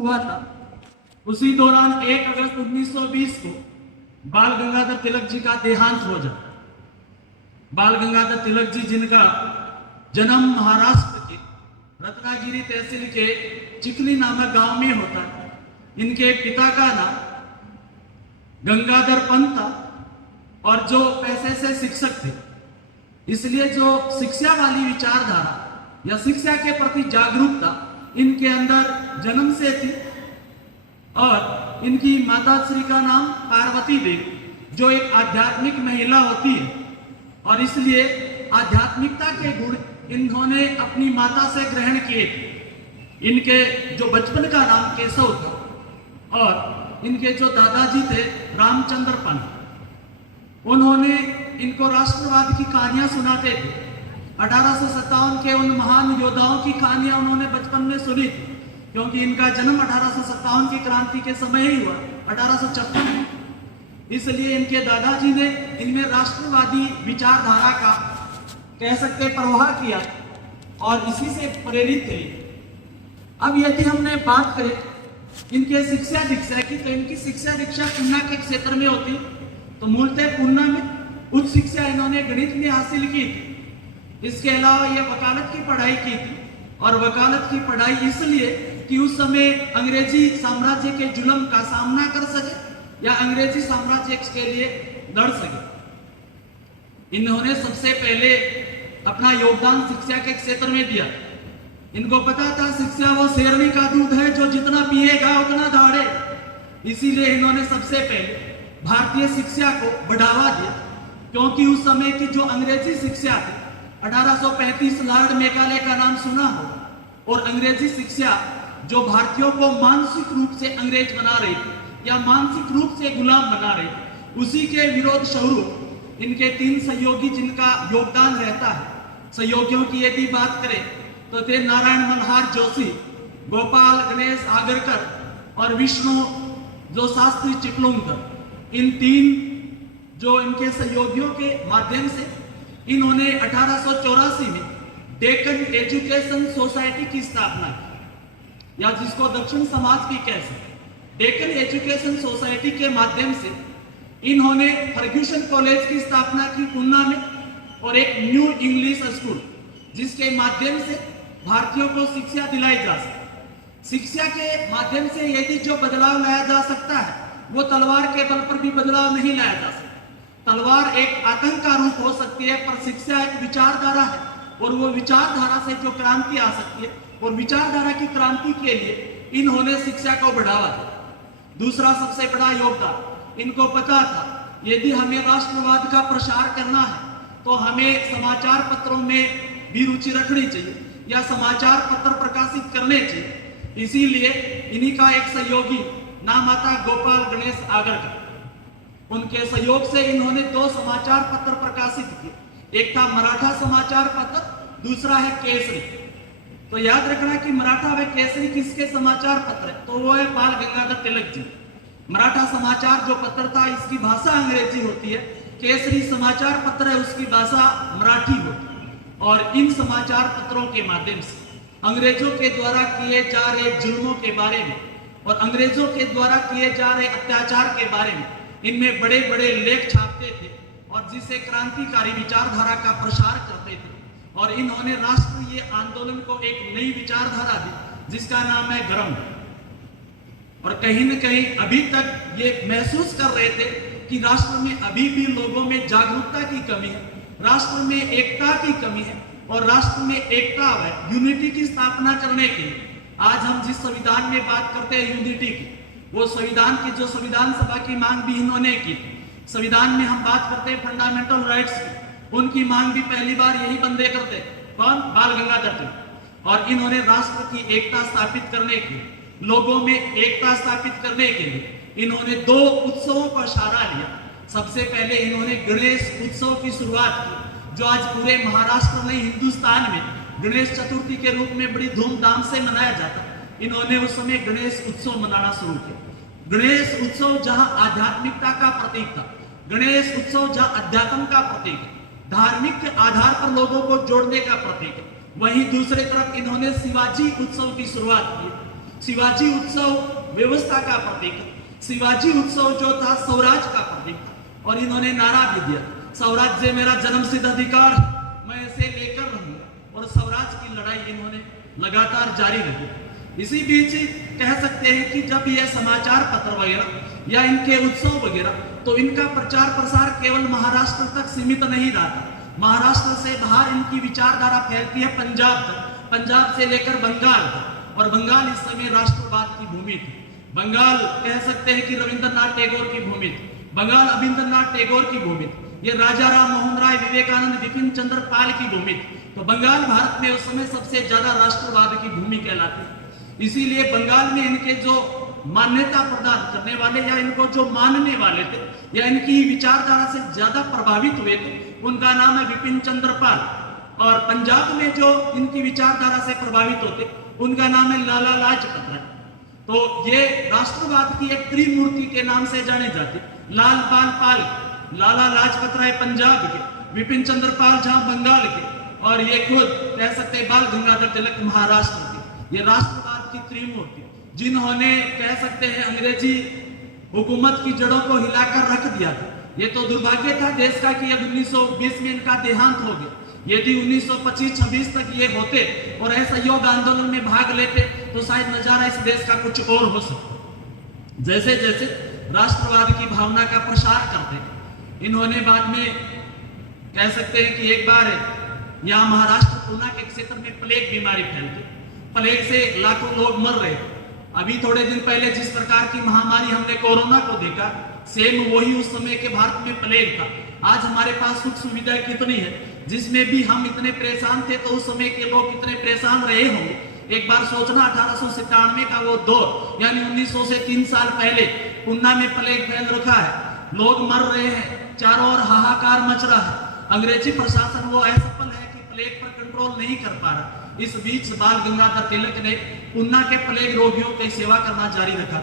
हुआ था। उसी दौरान 1 अगस्त 1920 को बाल गंगाधर तिलक जी का देहांत हो जाता। बाल गंगाधर तिलक जी जिनका जन्म महाराष्ट्र के रत्नागिरी तहसील के चिखली नामक गांव में होता है। इनके पिता का नाम गंगाधर पंत था और जो पैसे से शिक्षक थे, इसलिए जो शिक्षा वाली विचारधारा या शिक्षा के प्रति जागरूकता इनके अंदर जन्म से थी। और इनकी माता श्री का नाम पार्वती देवी, जो एक आध्यात्मिक महिला होती है और इसलिए आध्यात्मिकता के गुण इन्होंने अपनी माता से ग्रहण किए थे। इनके जो बचपन का नाम केशव था और इनके जो दादाजी थे रामचंद्र पंत, उन्होंने इनको राष्ट्रवाद की कहानियां सुनाते थे। 1857 के उन महान योद्धाओं की कहानियां उन्होंने बचपन में सुनी थी, क्योंकि इनका जन्म 1857 की क्रांति के समय ही हुआ, 1856 में। इसलिए इनके दादाजी ने इनमें राष्ट्रवादी विचारधारा का कह सकते प्रवाह किया और इसी से प्रेरित थे। अब यदि हमने बात करें इनके शिक्षा दीक्षा की, तो इनकी शिक्षा दीक्षा पूना के क्षेत्र में होती, तो मूलतः पूना में उच्च शिक्षा इन्होंने गणित में हासिल की थी। इसके अलावा ये वकालत की पढ़ाई की थी और वकालत की पढ़ाई इसलिए कि उस समय अंग्रेजी साम्राज्य के जुल्म का सामना कर सके या अंग्रेजी साम्राज्य के लिए लड़ सके। इन्होंने सबसे पहले अपना योगदान शिक्षा के क्षेत्र में दिया। इनको पता था शिक्षा वो शेरनी का दूध है जो जितना पिएगा उतना दौड़े। इसीलिए इन्होंने सबसे पहले भारतीय शिक्षा को बढ़ावा दिया, क्योंकि उस समय की जो अंग्रेजी शिक्षा थी, 1835 लॉर्ड मेकाले का नाम सुना हो, और अंग्रेजी शिक्षा जो भारतीयों को मानसिक रूप से अंग्रेज बना रही थी या मानसिक रूप से गुलाम बना रही थी, उसी के विरोध स्वरूप इनके 3 सहयोगी जिनका योगदान रहता है। सहयोगियों की यदि बात करें तो थे नारायण मल्हार जोशी, गोपाल गणेश आगरकर और विष्णु जो शास्त्री चिपलुंकर। इन 3 जो इनके सहयोगियों के माध्यम से इन्होंने 1884 में डेक्कन एजुकेशन सोसाइटी की स्थापना की, या जिसको दक्षिण समाज की कह सकते। डेक्कन एजुकेशन सोसाइटी के माध्यम से इन्होंने फर्ग्यूसन कॉलेज की स्थापना की पूना में और एक न्यू इंग्लिश स्कूल, जिसके माध्यम से भारतीयों को शिक्षा दिलाई जा सके। शिक्षा के माध्यम से यदि जो बदलाव लाया जा सकता है वो तलवार के बल पर भी बदलाव नहीं लाया जा सकता। तलवार एक आतंक का रूप हो सकती है, पर शिक्षा एक विचारधारा है और वो विचारधारा से जो क्रांति आ सकती है, और विचारधारा की क्रांति के लिए इन्होंने शिक्षा को बढ़ावा दिया। दूसरा सबसे बड़ा योगदान, इनको पता था यदि हमें राष्ट्रवाद का प्रसार करना है तो हमें समाचार पत्रों में भी रुचि रखनी चाहिए या समाचार पत्र प्रकाशित करने चाहिए। इसीलिए इन्हीं का एक सहयोगी नाम आता गोपाल गणेश आगरकर। उनके सहयोग से इन्होंने 2 समाचार पत्र प्रकाशित किए। एक था मराठा समाचार पत्र, दूसरा है केसरी। तो याद रखना कि मराठा व केसरी किसके समाचार पत्र है, तो वो है बाल गंगाधर तिलक जी। मराठा समाचार जो पत्र था इसकी भाषा अंग्रेजी होती है, केसरी समाचार पत्र है उसकी भाषा मराठी होती है। और इन समाचार पत्रों के माध्यम से अंग्रेजों के द्वारा किए जा रहे जुल्मों के बारे में और अंग्रेजों के द्वारा किए जा रहे अत्याचार के बारे में इनमें बड़े बड़े लेख छापते थे और जिससे क्रांतिकारी विचारधारा का प्रसार करते थे। और इन्होंने राष्ट्रीय आंदोलन को एक नई विचारधारा दी जिसका नाम है गर्म। और कहीं न कहीं अभी तक ये महसूस कर रहे थे कि राष्ट्र में अभी भी लोगों में जागरूकता की कमी है, राष्ट्र में एकता की कमी है, और राष्ट्र में एकता है यूनिटी की स्थापना करने के लिए आज हम जिस संविधान में बात करते हैं यूनिटी की, वो संविधान की जो संविधान सभा की मांग भी इन्होंने की। संविधान में हम बात करते हैं फंडामेंटल राइट्स की, उनकी मांग भी पहली बार यही बंदे करते। कौन? बाल गंगाधर तिलक। और इन्होंने राष्ट्र की एकता स्थापित करने के लिए, लोगों में एकता स्थापित करने के लिए इन्होंने 2 उत्सवों का सहारा लिया। सबसे पहले इन्होंने गणेश उत्सव की शुरुआत की, जो आज पूरे महाराष्ट्र में, हिंदुस्तान में गणेश चतुर्थी के रूप में बड़ी धूमधाम से मनाया जाता। इन्होंने उस समय गणेश उत्सव मनाना शुरू किया। गणेश उत्सव जहां आध्यात्मिकता का प्रतीक था, गणेश उत्सव जहां अध्यात्म का प्रतीक, धार्मिक के आधार पर लोगों को जोड़ने का प्रतीक, वहीं दूसरी तरफ इन्होंने शिवाजी उत्सव की शुरुआत की। शिवाजी उत्सव व्यवस्था का प्रतीक, शिवाजी उत्सव जो था स्वराज का प्रतीक था। और इन्होंने नारा भी दिया, स्वराज्य मेरा जन्मसिद्ध अधिकार, मैं इसे लेकर रहूंगा। और स्वराज की लड़ाई इन्होंने लगातार जारी रखी। इसी बीच कह सकते हैं कि जब ये समाचार पत्र वगैरह या इनके उत्सव वगैरह, तो इनका प्रचार प्रसार केवल महाराष्ट्र तक सीमित नहीं रहा था। महाराष्ट्र से बाहर इनकी विचारधारा फैलती है पंजाब तक, पंजाब से लेकर बंगाल तक। और बंगाल इस समय राष्ट्रवाद की भूमि थी। बंगाल कह सकते हैं कि रविंद्रनाथ टैगोर की भूमि थी। बंगाल रविंद्रनाथ टैगोर की भूमि थी। ये राजा राम मोहन राय, विवेकानंद, बिपिन चंद्र पाल की भूमि थी। तो बंगाल भारत में उस समय सबसे ज्यादा राष्ट्रवाद की भूमि कहलाती। इसीलिए बंगाल में इनके जो मान्यता प्रदान करने वाले या इनको जो मानने वाले थे या इनकी विचारधारा से ज्यादा प्रभावित हुए थे, उनका नाम है बिपिन चंद्र पाल। और पंजाब में जो इनकी विचारधारा से प्रभावित होते, उनका नाम है लाला लाजपत राय। तो ये राष्ट्रवाद की एक त्रिमूर्ति के नाम से जाने जाते, लाल पाल पाल, लाला लाजपत राय पंजाब के, बिपिन चंद्र पाल जहां बंगाल के, और ये खुद कह सकते हैं बाल गंगाधर तिलक महाराष्ट्र के। ये राष्ट्रवाद की त्रिमूर्ति जिन्होंने कह सकते हैं अंग्रेजी हुकूमत की जड़ों को हिलाकर रख दिया था। ये तो दुर्भाग्य था देश का कि अब 1920 में इनका देहांत हो गया। यदि 1925-26 तक ये होते और असहयोग आंदोलन में भाग लेते तो शायद नजारा इस देश का कुछ और हो सकता। जैसे जैसे राष्ट्रवाद की भावना का प्रसार करते, इन्होंने बाद में कह सकते हैं कि एक बार यहाँ महाराष्ट्र पूना के क्षेत्र में प्लेग बीमारी फैलती, प्लेग से लाखों लोग मर रहे। अभी थोड़े दिन पहले जिस प्रकार की महामारी हमने कोरोना को देखा, सेम वही उस समय के भारत में प्लेग था। आज हमारे पास सुख सुविधाएं कितनी है, जिसमें भी हम इतने परेशान थे तो उस समय के लोग कितने परेशान रहे होंगे। एक बार सोचना, 1897 का वो दौर, यानी 1900 से 3 साल पहले पूना में प्लेग फैल रखा है, लोग मर रहे हैं, चारों ओर हाहाकार मच रहा है। अंग्रेजी प्रशासन वो असफल है कि प्लेग पर कंट्रोल नहीं कर पा रहा। इस बीच बाल गंगाधर तिलक ने पूना के प्लेग रोगियों की सेवा करना जारी रखा।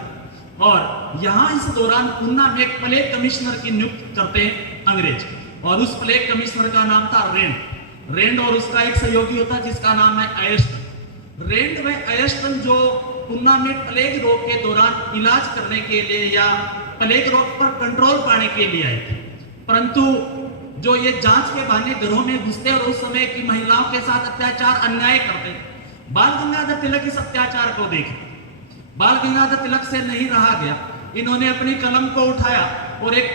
और यहाँ इस दौरान पूना में एक प्लेग कमिश्नर की नियुक्ति करते हैं अंग्रेज, और उस प्लेग कमिश्नर का नाम था रेंड, और उसका एक सहयोगी होता जिसका नाम है अयस्टन। रेंड व अयस्टन जो पूना में प्लेग रोग के दौरान इलाज करने के लिए या प्लेग रोग पर कंट्रोल पाने के लिए आए थे, परंतु जो ये जांच के बहाने घरों में घुसते और उस समय की महिलाओं के साथ अत्याचार अन्याय करते, बाल गंगाधर तिलक इस अत्याचार को देखे, बाल गंगाधर तिलक से नहीं रहा गया। इन्होंने अपनी कलम को उठाया और एक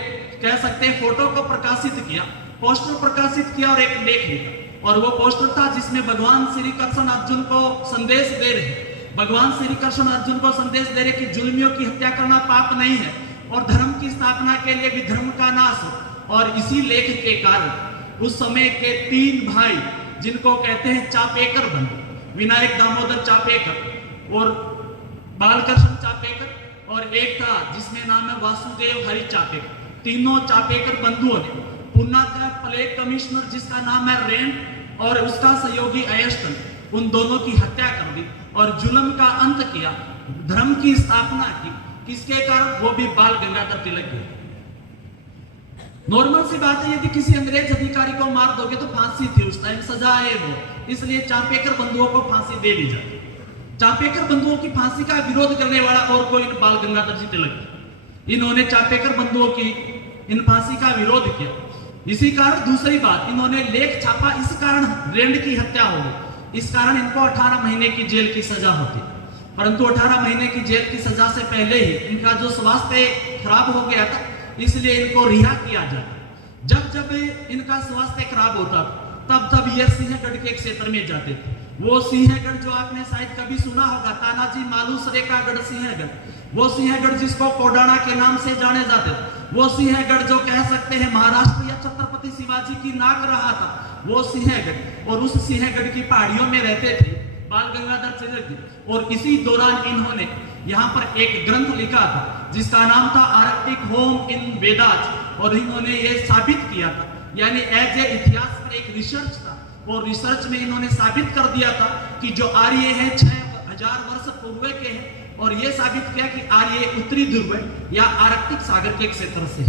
कह सकते हैं फोटो को प्रकाशित किया, पोस्टर प्रकाशित किया और एक लेख लिखा। और वो पोस्टर था जिसमें भगवान श्री कृष्ण अर्जुन को संदेश दे रहे, भगवान श्री कृष्ण अर्जुन को संदेश दे रहे कि जुल्मियों की हत्या करना पाप नहीं है और धर्म की स्थापना के लिए विधर्म का नाश हो। और इसी लेख के कारण उस समय के 3 भाई, जिनको कहते हैं चापेकर बंधु, विनायक दामोदर चापेकर और बालकृष्ण चापेकर, और एक था जिसमें नाम है वासुदेव हरि चापेकर, तीनों चापेकर बंधुओं ने पूना का प्लेग कमिश्नर जिसका नाम है रेंड और उसका सहयोगी अयस्टन, उन दोनों की हत्या कर दी और जुल्म का अंत किया, धर्म की स्थापना की। किसके कारण? वो भी बाल गंगाधर तिलक के। नॉर्मल सी बात है, यदि किसी अंग्रेज अधिकारी को मार दोगे तो फांसी थी उस टाइम, सजा है वो, इसलिए चापेकर बंधुओं को फांसी दे दी जाती। चापेकर बंधुओं की फांसी का विरोध करने वाला और कोई बाल गंगाधर जी तिलक। इन्होंने चापेकर बंधुओं की इन फांसी का विरोध किया। इसी कारण दूसरी बात, इन्होंने लेख छापा, इस कारण रेंड की हत्या हो गई। इस कारण इनको 18 महीने की जेल की सजा होती, परंतु 18 महीने की जेल की सजा से पहले ही इनका जो स्वास्थ्य खराब हो गया था, इसलिए इनको रिहा किया जाता। जब जब इनका स्वास्थ्य खराब होता तब तब ये सिंहगढ़ के क्षेत्र में जाते थे। वो सिंहगढ़ जो आपने शायद कभी सुना होगा, तानाजी मालूसरे का गढ़ सिंहगढ़, वो सिंहगढ़ जिसको कोडाना के नाम से जाने जाते, वो सिंहगढ़ जो कह सकते हैं महाराष्ट्र या छत्रपति शिवाजी की नाक रहा था, वो सिंहगढ़। और उस सिंहगढ़ की पहाड़ियों में रहते थे बाल गंगाधर तिलक। और इसी दौरान इन्होंने यहाँ पर एक ग्रंथ लिखा था जिसका नाम था आर्कटिक होम इन वेदास, और इन्होंने ये साबित किया था, यानी एज ए इतिहास पर एक रिसर्च था, और रिसर्च में इन्होंने साबित कर दिया था कि जो आर्य हैं 6000 वर्ष पूर्व के हैं, और ये साबित किया कि आर्य उत्तरी ध्रुव या आर्कटिक सागर के क्षेत्र से।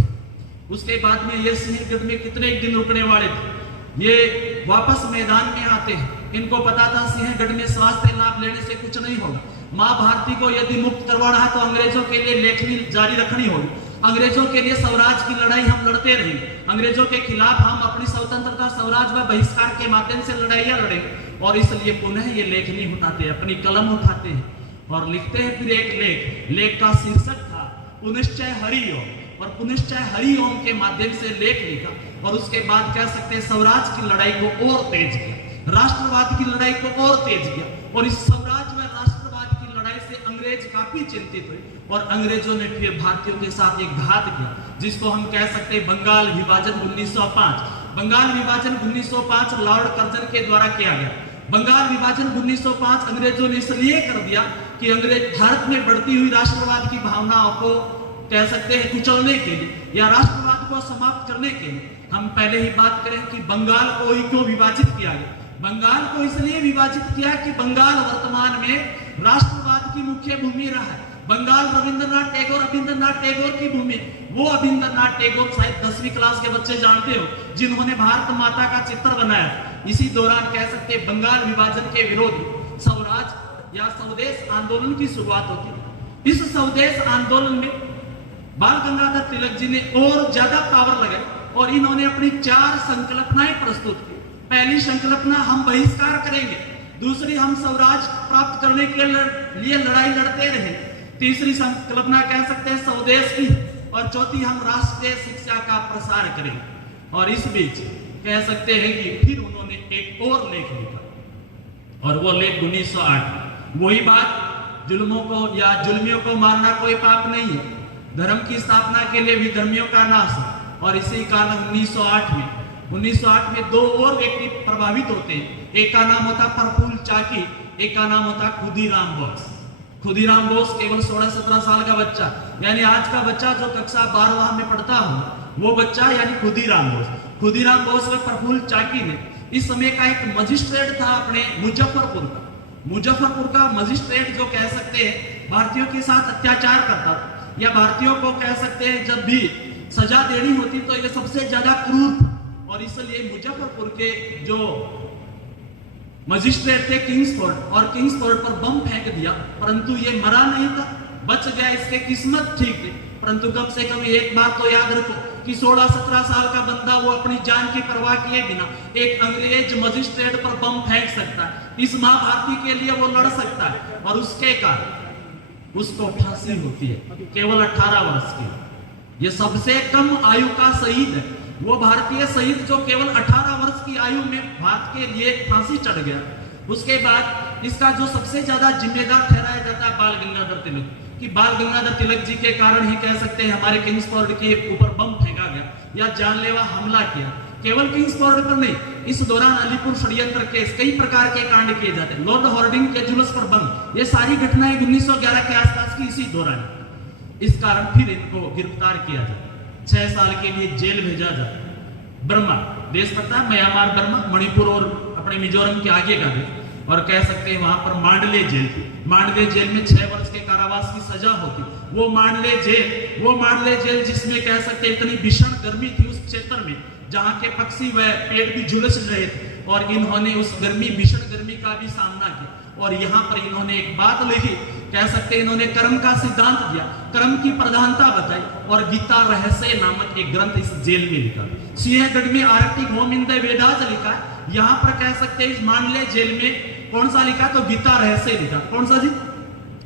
उसके बाद में ये सिंहगढ़ में कितने दिन रुकने वाले थे, ये वापस मैदान में आते हैं। इनको पता था सिंहगढ़ में स्वास्थ्य लाभ लेने से कुछ नहीं होगा, माँ भारती को यदि मुक्त करवाना है तो अंग्रेजों के लिए लेखनी जारी रखनी होगी। अंग्रेजों के लिए स्वराज की लड़ाई हम लड़ते रहेंगे। अंग्रेजों के खिलाफ हम अपनी स्वतंत्रता, स्वराज व बहिष्कार के माध्यम से लड़ाइयां लड़ेंगे। और इसलिए पुनः ये लेखनी उठाते हैं, अपनी कलम उठाते हैं और लिखते हैं फिर एक लेख का शीर्षक था पुनश्चय हरिओम। और पुनश्चय हरिओम के माध्यम से लेख लिखा और उसके बाद कह सकते हैं स्वराज की लड़ाई को और तेज किया, राष्ट्रवाद की लड़ाई को और तेज किया। और इस स्वराज व राष्ट्रवाद की लड़ाई से अंग्रेज काफी चिंतित हुए और अंग्रेजों ने फिर भारतीयों के साथ एक घात किया, जिसको हम कह सकते हैं बंगाल विभाजन 1905। बंगाल विभाजन 1905 लॉर्ड कर्जन के द्वारा किया गया। बंगाल विभाजन 1905 अंग्रेजों ने इसलिए कर दिया कि अंग्रेज भारत में बढ़ती हुई राष्ट्रवाद की भावनाओं को कह सकते हैं कुचलने के लिए या राष्ट्रवाद को समाप्त करने के लिए। हम पहले ही बात करें कि बंगाल को ही क्यों विभाजित किया गया। बंगाल को इसलिए विभाजित किया कि बंगाल वर्तमान में राष्ट्रवाद की मुख्य भूमि रहा है। बंगाल रविंद्रनाथ टैगोर की भूमि। वो रविंद्रनाथ टैगोर शायद 10वीं क्लास के बच्चे जानते हो, जिन्होंने भारत माता का चित्र बनाया। इसी दौरान कह सकते हैं बंगाल विभाजन के विरोध स्वराज या स्वदेश आंदोलन की शुरुआत होती है। इस स्वदेश आंदोलन में बाल गंगाधर तिलक जी ने और ज्यादा पावर लगाई और इन्होंने अपनी 4 संकल्पनाएं प्रस्तुत की। पहली संकल्पना, हम बहिष्कार करेंगे। दूसरी, हम स्वराज प्राप्त करने के लिए लड़ाई लड़ते रहे। तीसरी संकल्पना कह सकते हैं स्वदेश की। और चौथी, हम राष्ट्रीय शिक्षा का प्रसार करेंगे। और इस बीच कह सकते हैं कि फिर उन्होंने एक और लेख लिखा और वो लेख 1908। वही बात, जुल्मों को या जुल्मियों को मारना कोई पाप नहीं है, धर्म की स्थापना के लिए भी धर्मियों का नाश है। और इसी कारण 1908 में 2 और व्यक्ति प्रभावित होते हैं। एक का नाम होता प्रफुल्ल चाकी, एक का नाम होता खुदीराम बोस। खुदीराम बोस केवल 16-17 साल का बच्चा, यानी आज का बच्चा जो कक्षा 12 में पढ़ता हो वो बच्चा यानी खुदीराम बोस। खुदीराम बोस व प्रफुल्ल चाकी ने इस समय का एक मजिस्ट्रेट था अपने मुजफ्फरपुर का मजिस्ट्रेट, जो कह सकते हैं भारतीयों के साथ अत्याचार करता या भारतीयों को कह सकते हैं जब भी सजा देनी होती तो ये सबसे ज्यादा क्रूर था। और इसलिए मुजफ्फरपुर के जो मजिस्ट्रेट थे किंग्सफोर्ड, और किंग्सफोर्ड पर बम फेंक दिया, परंतु ये मरा नहीं था, बच गया। इसके किस्मत ठीक थी। परंतु कम से कम एक बात तो याद रखो कि 16-17 साल का बंदा वो अपनी जान की परवाह किए बिना एक अंग्रेज मजिस्ट्रेट पर बम फेंक सकता है। इस माँ भारती के लिए वो लड़ सकता है और उसके कारण उसको फांसी होती है केवल 18 वर्ष की। ये सबसे कम आयु का शहीद है, वो भारतीय शहीद जो केवल 18 वर्ष की आयु में भारत के लिए फांसी चढ़ गया। उसके बाद इसका जो सबसे ज्यादा जिम्मेदार ठहराया जाता है बाल गंगाधर तिलक, कि बाल गंगाधर तिलक जी के कारण ही कह सकते हैं हमारे किंग्सफोर्ड के ऊपर बम फेंका गया या जानलेवा हमला किया। केवल किंग्सफोर्ड पर नहीं, इस दौरान अलीपुर षड्यंत्र केस, कई प्रकार के कांड किए जाते हैं, लॉर्ड हॉर्डिंग के जुलूस पर बंद, ये सारी घटनाएं 1911 के आसपास की इसी दौरान। इस कारण फिर इनको गिरफ्तार किया जाता, 6 साल के लिए जेल भेजा जाता। बर्मा देश पड़ता है, म्यांमार, बर्मा, मणिपुर और अपने मिजोरम के आगे का देश। और कह सकते हैं वहां पर मांडले जेल थी। मांडले जेल में 6 वर्ष के कारावास की सजा होती। वो मांडले जेल जिसमें कह सकते इतनी भीषण गर्मी थी उस क्षेत्र में, जहां के पक्षी व पेड़ भी झुलस रहे थे, और इन्होंने उस भीषण गर्मी का भी सामना किया। और यहाँ पर इन्होंने एक बात लिखी, कह सकते इन्होंने कर्म का सिद्धांत दिया, कर्म की प्रधानता बताई, और गीता रहस्य नामक एक ग्रंथ इस जेल में लिखा। सिंहगढ़ में Arctic home in the Vedas लिखा। यहाँ पर कह सकते इस मांडले जेल में कौन सा लिखा, तो गीता रहस्य लिखा। कौन सा जी?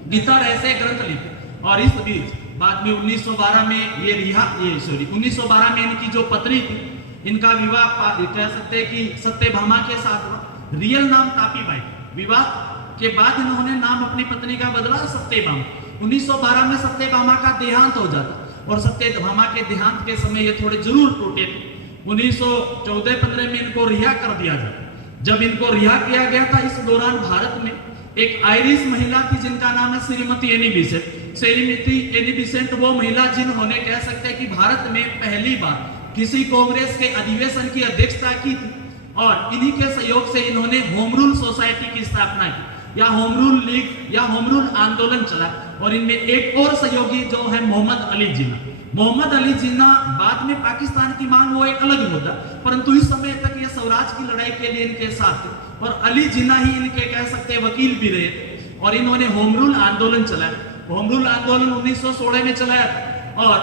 गीता रहस्य ग्रंथ लिखा। और इस बीच बाद में 1912 में 1912 में इनकी जो पत्नी थी, इनका विवाह कह सकते हैं कि सत्यभामा के साथ हुआ। रियल नाम तापीबाई। विवाह के बाद इन्होंने नाम अपनी पत्नी का बदला सत्यभामा। 1912 में सत्यभामा का देहांत हो जाता, और सत्यभामा के देहांत के समय ये थोड़े जरूर टूटे थे। 1914-15 में इनको रिहा कर दिया जाता। जब इनको रिहा किया गया था, इस दौरान भारत में एक आयरिश महिला थी जिनका नाम है Shrimati any Besant. Shrimati any Besant वो महिला जिन्होंने कह सकते हैं कि भारत में पहली बार किसी कांग्रेस के अधिवेशन की अध्यक्षता की थी, और इन्हीं के सहयोग से इन्होंने होम रूल सोसाइटी की स्थापना की, या होम रूल लीग या होम रूल आंदोलन चला। और इनमें एक और सहयोगी जो है मोहम्मद अली जिन्ना बाद में पाकिस्तान की मांग वो एक अलग मुद्दा, परंतु इस समय तक ये स्वराज की लड़ाई के लिए इनके साथ थे। और अली जिन्ना ही इनके कह सकते वकील भी रहे थे। और इन्होंने होम रूल आंदोलन चलाया। होम रूल आंदोलन 1916 में चलाया था और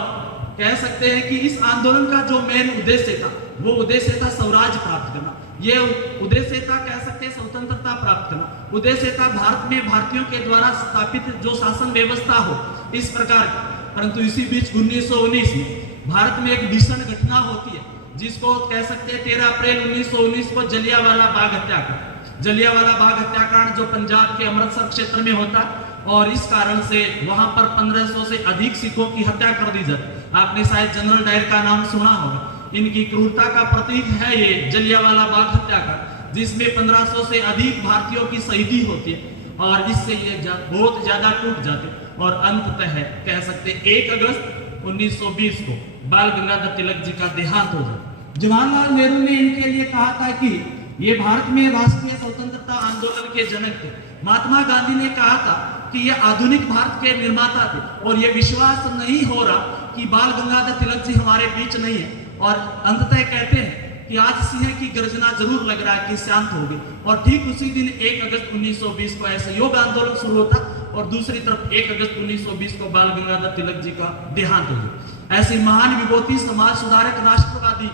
कह सकते हैं कि इस आंदोलन का जो मेन उद्देश्य था वो उद्देश्य था स्वराज प्राप्त करना। ये उद्देश्य था, कह सकते हैं, स्वतंत्रता प्राप्त करना। उद्देश्य था भारत में भारतीयों के द्वारा स्थापित जो शासन व्यवस्था हो इस प्रकार की। परंतु इसी बीच 1919 में भारत में एक भीषण घटना होती है जिसको कह सकते हैं 13 अप्रैल 1919 को जलियांवाला बाग हत्याकांड। जलियांवाला बाग हत्याकांड जो पंजाब के अमृतसर क्षेत्र में होता और इस कारण से वहां पर 1500 से अधिक सिखों की हत्या कर दी जाती। आपने शायद जनरल डायर का नाम सुना होगा। इनकी क्रूरता का प्रतीक है ये जलियांवाला बाग हत्याकांड, जिसमें 1500 से अधिक भारतीयों की शहीदी होती है और इससे ये बहुत ज्यादा टूट जाते और अंततः कह सकते 1 अगस्त 1920 को बाल गंगाधर तिलक जी का देहांत हो जाता। जवाहरलाल नेहरू ने इनके लिए कहा था कि ये भारत में राष्ट्रीय स्वतंत्रता आंदोलन के जनक थे। महात्मा गांधी ने कहा था कि ये आधुनिक भारत के निर्माता थे और ये विश्वास नहीं हो रहा कि बाल गंगाधर तिलक जी हमारे बीच नहीं है। और अंततः कहते हैं कि आज सिंह की गर्जना जरूर लग रहा है कि शांत हो गई। और ठीक उसी दिन 1 अगस्त 1920 को असहयोग आंदोलन शुरू होता और दूसरी तरफ 1 अगस्त 1920 को बाल गंगाधर तिलक जी का देहांत हो गया। ऐसी महान विभूति, समाज सुधारक, राष्ट्रवादी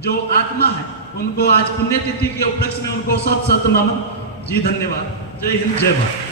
जो आत्मा है, उनको आज पुण्यतिथि के उपलक्ष्य में उनको सत सत नमन जी। धन्यवाद। जय हिंद, जय भारत।